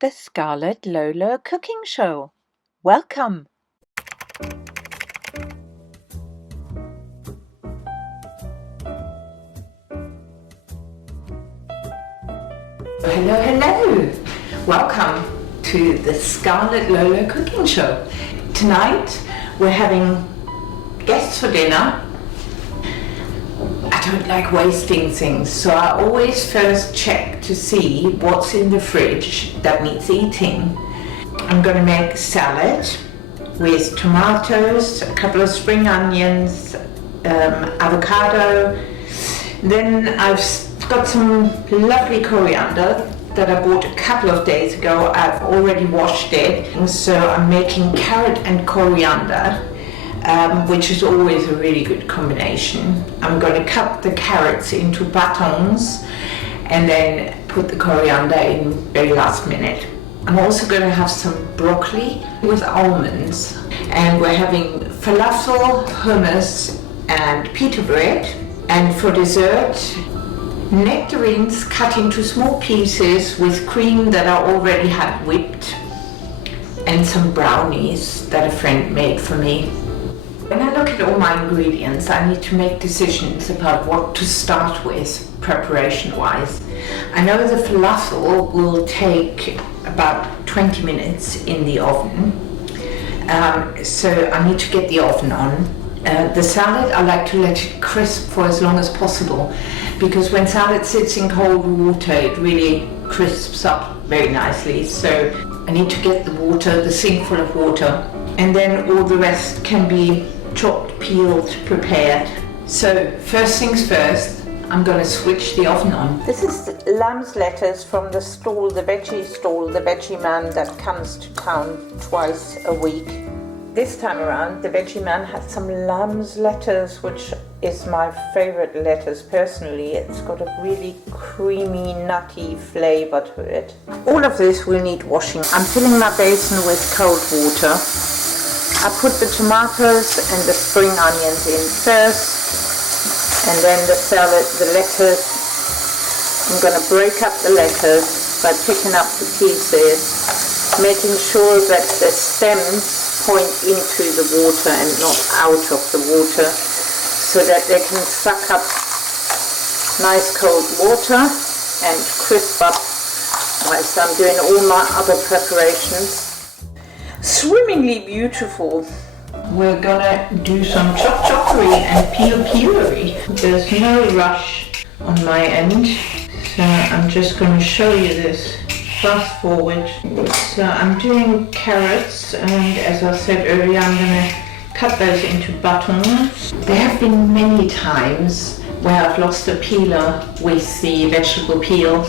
the Scarletlolo cooking show. Welcome! Hello! Welcome to the Scarletlolo cooking show. Tonight we're having guests for dinner. I don't like wasting things, so I always first check to see what's in the fridge that needs eating. I'm going to make salad with tomatoes, a couple of spring onions, avocado. Then I've got some lovely coriander that I bought a couple of days ago. I've already washed it, and so I'm making carrot and coriander. Which is always a really good combination. I'm going to cut the carrots into batons and then put the coriander in very last minute. I'm also going to have some broccoli with almonds, and we're having falafel, hummus and pita bread. And for dessert, nectarines cut into small pieces with cream that I already had whipped, and some brownies that a friend made for me. When I look at all my ingredients, I need to make decisions about what to start with preparation-wise. I know the falafel will take about 20 minutes in the oven, so I need to get the oven on. The salad, I like to let it crisp for as long as possible, because when salad sits in cold water, it really crisps up very nicely. So I need to get the water, the sink full of water, and then all the rest can be chopped, peeled, prepared. So first things first, I'm going to switch the oven on. This is lamb's lettuce from the stall, the veggie man that comes to town twice a week. This time around, the veggie man had some lamb's lettuce, which is my favorite lettuce personally. It's got a really creamy, nutty flavor to it. All of this will need washing. I'm filling my basin with cold water. I put the tomatoes and the spring onions in first, and then the salad, the lettuce. I'm going to break up the lettuce by picking up the pieces, making sure that the stems point into the water and not out of the water, so that they can suck up nice cold water and crisp up whilst I'm doing all my other preparations. Swimmingly beautiful. We're gonna do some chop-choppery and peel-peelery. There's no rush on my end, so I'm just gonna show you this fast forward. So I'm doing carrots, and as I said earlier, I'm gonna cut those into batons. There have been many times where I've lost a peeler with the vegetable peels.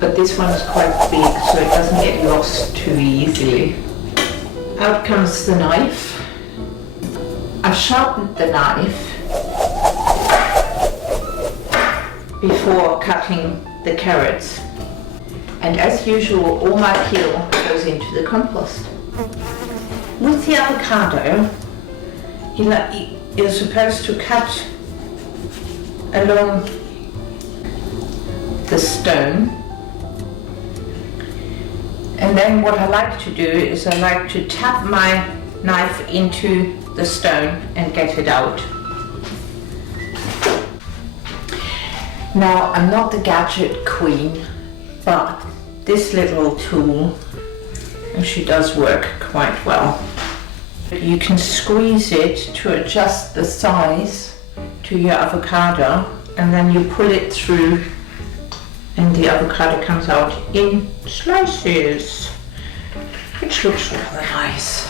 But this one is quite big, so it doesn't get lost too easily. Out comes the knife. I've sharpened the knife before cutting the carrots. And as usual, all my peel goes into the compost. With the avocado, you're supposed to cut along the stone, and then what I like to do is I like to tap my knife into the stone and get it out. Now, I'm not the gadget queen, but this little tool actually does work quite well. You can squeeze it to adjust the size to your avocado, and then you pull it through, and the avocado comes out in slices, which looks rather nice.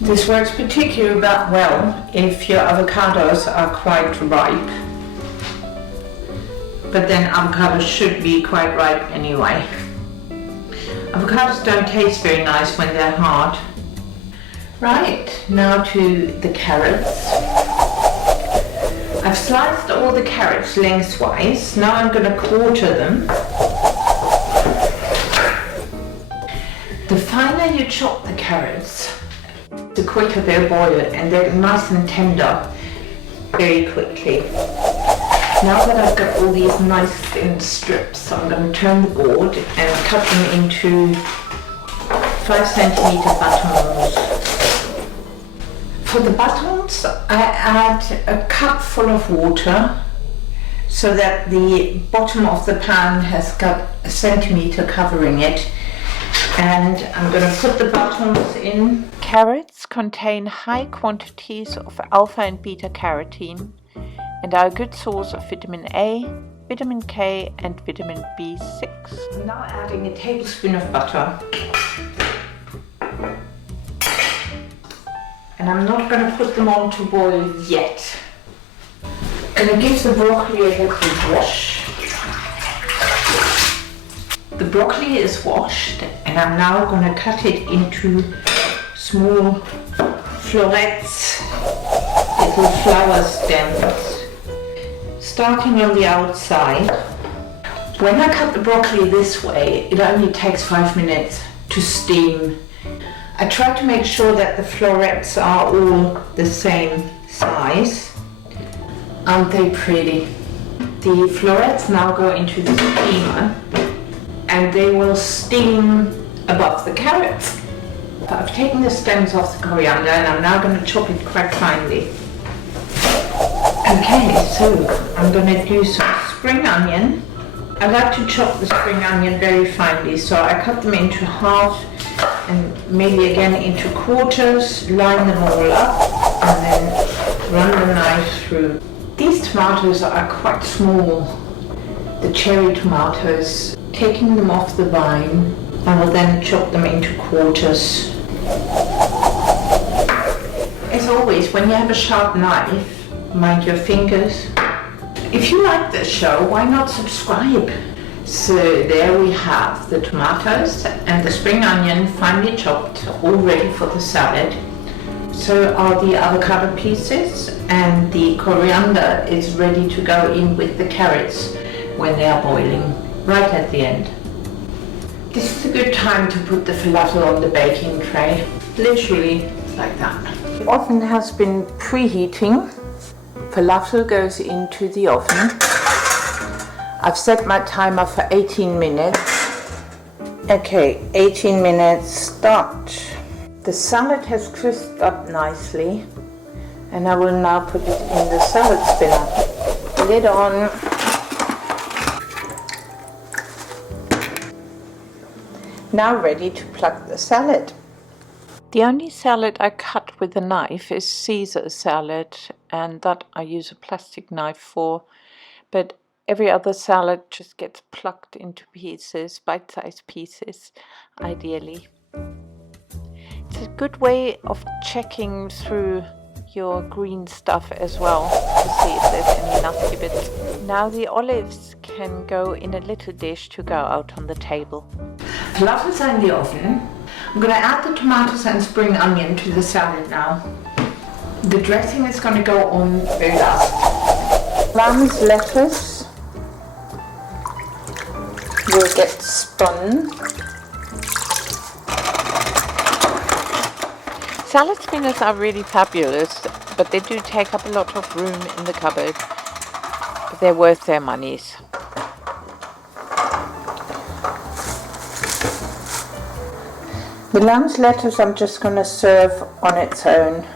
This works particularly well if your avocados are quite ripe, but then avocados should be quite ripe anyway. Avocados don't taste very nice when they're hard. Right, now to the carrots. I've sliced all the carrots lengthwise. Now I'm going to quarter them. The finer you chop the carrots, the quicker they'll boil, and they're nice and tender very quickly. Now that I've got all these nice thin strips, I'm going to turn the board and cut them into 5 centimeter buttons. For the buttons, I add a cup full of water so that the bottom of the pan has got a centimeter covering it. And I'm going to put the buttons in. Carrots contain high quantities of alpha and beta carotene and are a good source of vitamin A, vitamin K and vitamin B6. I'm now adding a tablespoon of butter. And I'm not going to put them on to boil yet. I'm going to give the broccoli a little wash. The broccoli is washed and I'm now going to cut it into small florets, little flower stems, starting on the outside. When I cut the broccoli this way, it only takes 5 minutes to steam. I try to make sure that the florets are all the same size. Aren't they pretty? The florets now go into the steamer and they will steam above the carrots. I've taken the stems off the coriander and I'm now going to chop it quite finely. Okay, so I'm going to do some spring onion. I like to chop the spring onion very finely, so I cut them into half and maybe again into quarters, line them all up and then run the knife through. These tomatoes are quite small, the cherry tomatoes. Taking them off the vine, I will then chop them into quarters. As always, when you have a sharp knife, mind your fingers. If you like this show, why not subscribe? So there we have the tomatoes and the spring onion finely chopped, all ready for the salad. So are the avocado pieces, and the coriander is ready to go in with the carrots when they are boiling, right at the end. This is a good time to put the falafel on the baking tray, literally like that. The oven has been preheating. Falafel goes into the oven. I've set my timer for 18 minutes. Okay, 18 minutes, start. The salad has crisped up nicely and I will now put it in the salad spinner. Lid on. Now ready to pluck the salad. The only salad I cut with a knife is Caesar salad, and that I use a plastic knife for, but every other salad just gets plucked into pieces, bite-sized pieces, ideally. It's a good way of checking through your green stuff as well to see if there's any nasty bits. Now the olives can go in a little dish to go out on the table. Falafel's in the oven. I'm going to add the tomatoes and spring onion to the salad now. The dressing is going to go on very last. Lamb's lettuce will get spun. Salad spinners are really fabulous, but they do take up a lot of room in the cupboard. But they're worth their monies. The lamb's lettuce I'm just going to serve on its own.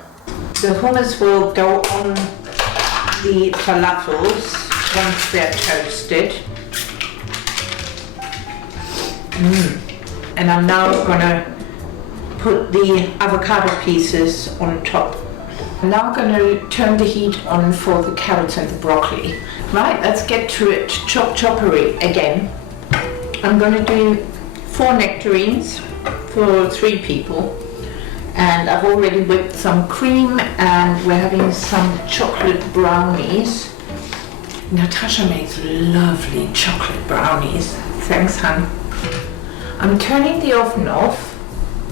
The hummus will go on the falafels once they're toasted. And I'm now going to put the avocado pieces on top. I'm now going to turn the heat on for the carrots and the broccoli. Right, let's get to it. Choppery again. I'm going to do 4 nectarines for 3 people, and I've already whipped some cream and we're having some chocolate brownies. Natasha makes lovely chocolate brownies. Thanks, hon. I'm turning the oven off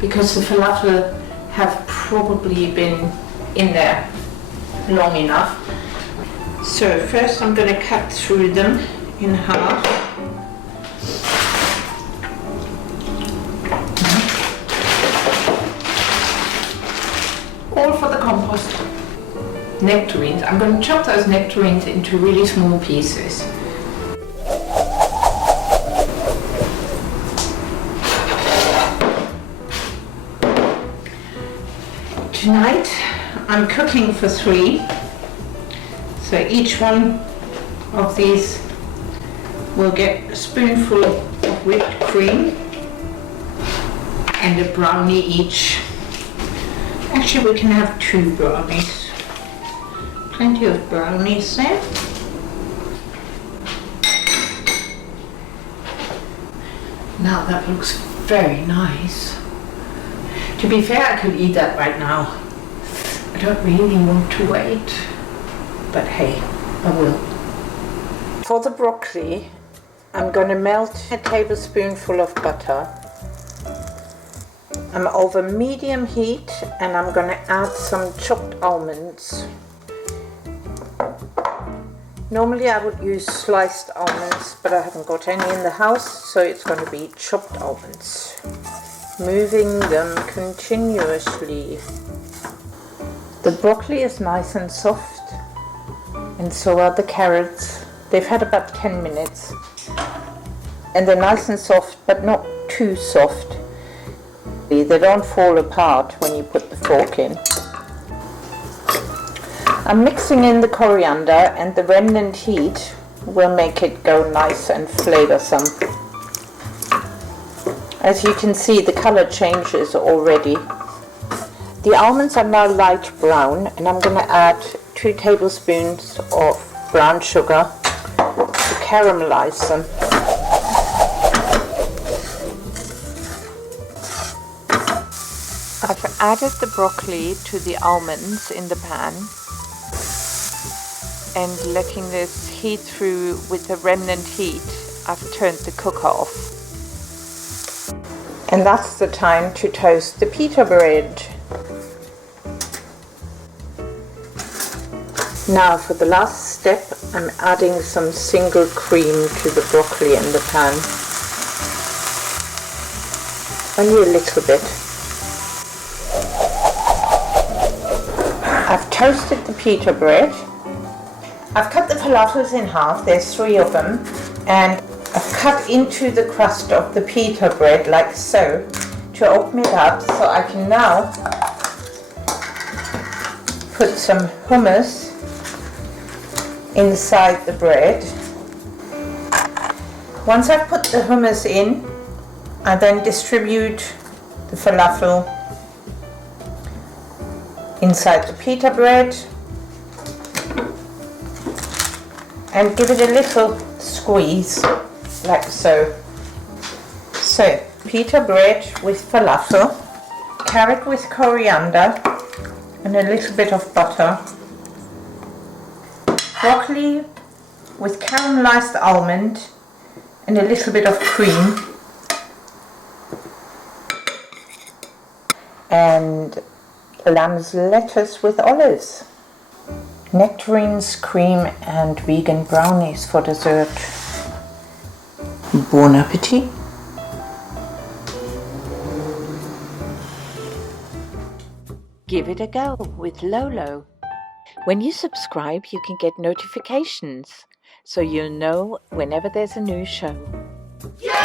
because the falafel have probably been in there long enough. So first I'm going to cut through them in half. All for the compost. nectarines. I'm going to chop those nectarines into really small pieces. Tonight I'm cooking for 3, so each one of these will get a spoonful of whipped cream and a brownie each. Actually, we can have 2 brownies. Plenty of brownies there. Now that looks very nice. To be fair, I could eat that right now. I don't really want to wait, but hey, I will. For the broccoli, I'm going to melt a tablespoonful of butter. I'm over medium heat and I'm going to add some chopped almonds. Normally I would use sliced almonds, but I haven't got any in the house, so it's going to be chopped almonds. Moving them continuously. The broccoli is nice and soft, and so are the carrots. They've had about 10 minutes. And they're nice and soft, but not too soft. They don't fall apart when you put the fork in. I'm mixing in the coriander, and the remnant heat will make it go nice and flavoursome. As you can see, the colour changes already. The almonds are now light brown, and I'm going to add 2 tablespoons of brown sugar to caramelize them. I've added the broccoli to the almonds in the pan and letting this heat through with the remnant heat. I've turned the cooker off. And that's the time to toast the pita bread. Now for the last step, I'm adding some single cream to the broccoli in the pan. Only a little bit. I've toasted the pita bread. I've cut the falafels in half, there's 3 of them, and I've cut into the crust of the pita bread like so to open it up, so I can now put some hummus inside the bread. Once I've put the hummus in, I then distribute the falafel inside the pita bread and give it a little squeeze like so. So, pita bread with falafel, carrot with coriander and a little bit of butter, broccoli with caramelized almond and a little bit of cream, and lamb's lettuce with olives, nectarines, cream and vegan brownies for dessert. Bon appetit! Give it a go with Lolo. When you subscribe, you can get notifications, so you'll know whenever there's a new show. Yeah!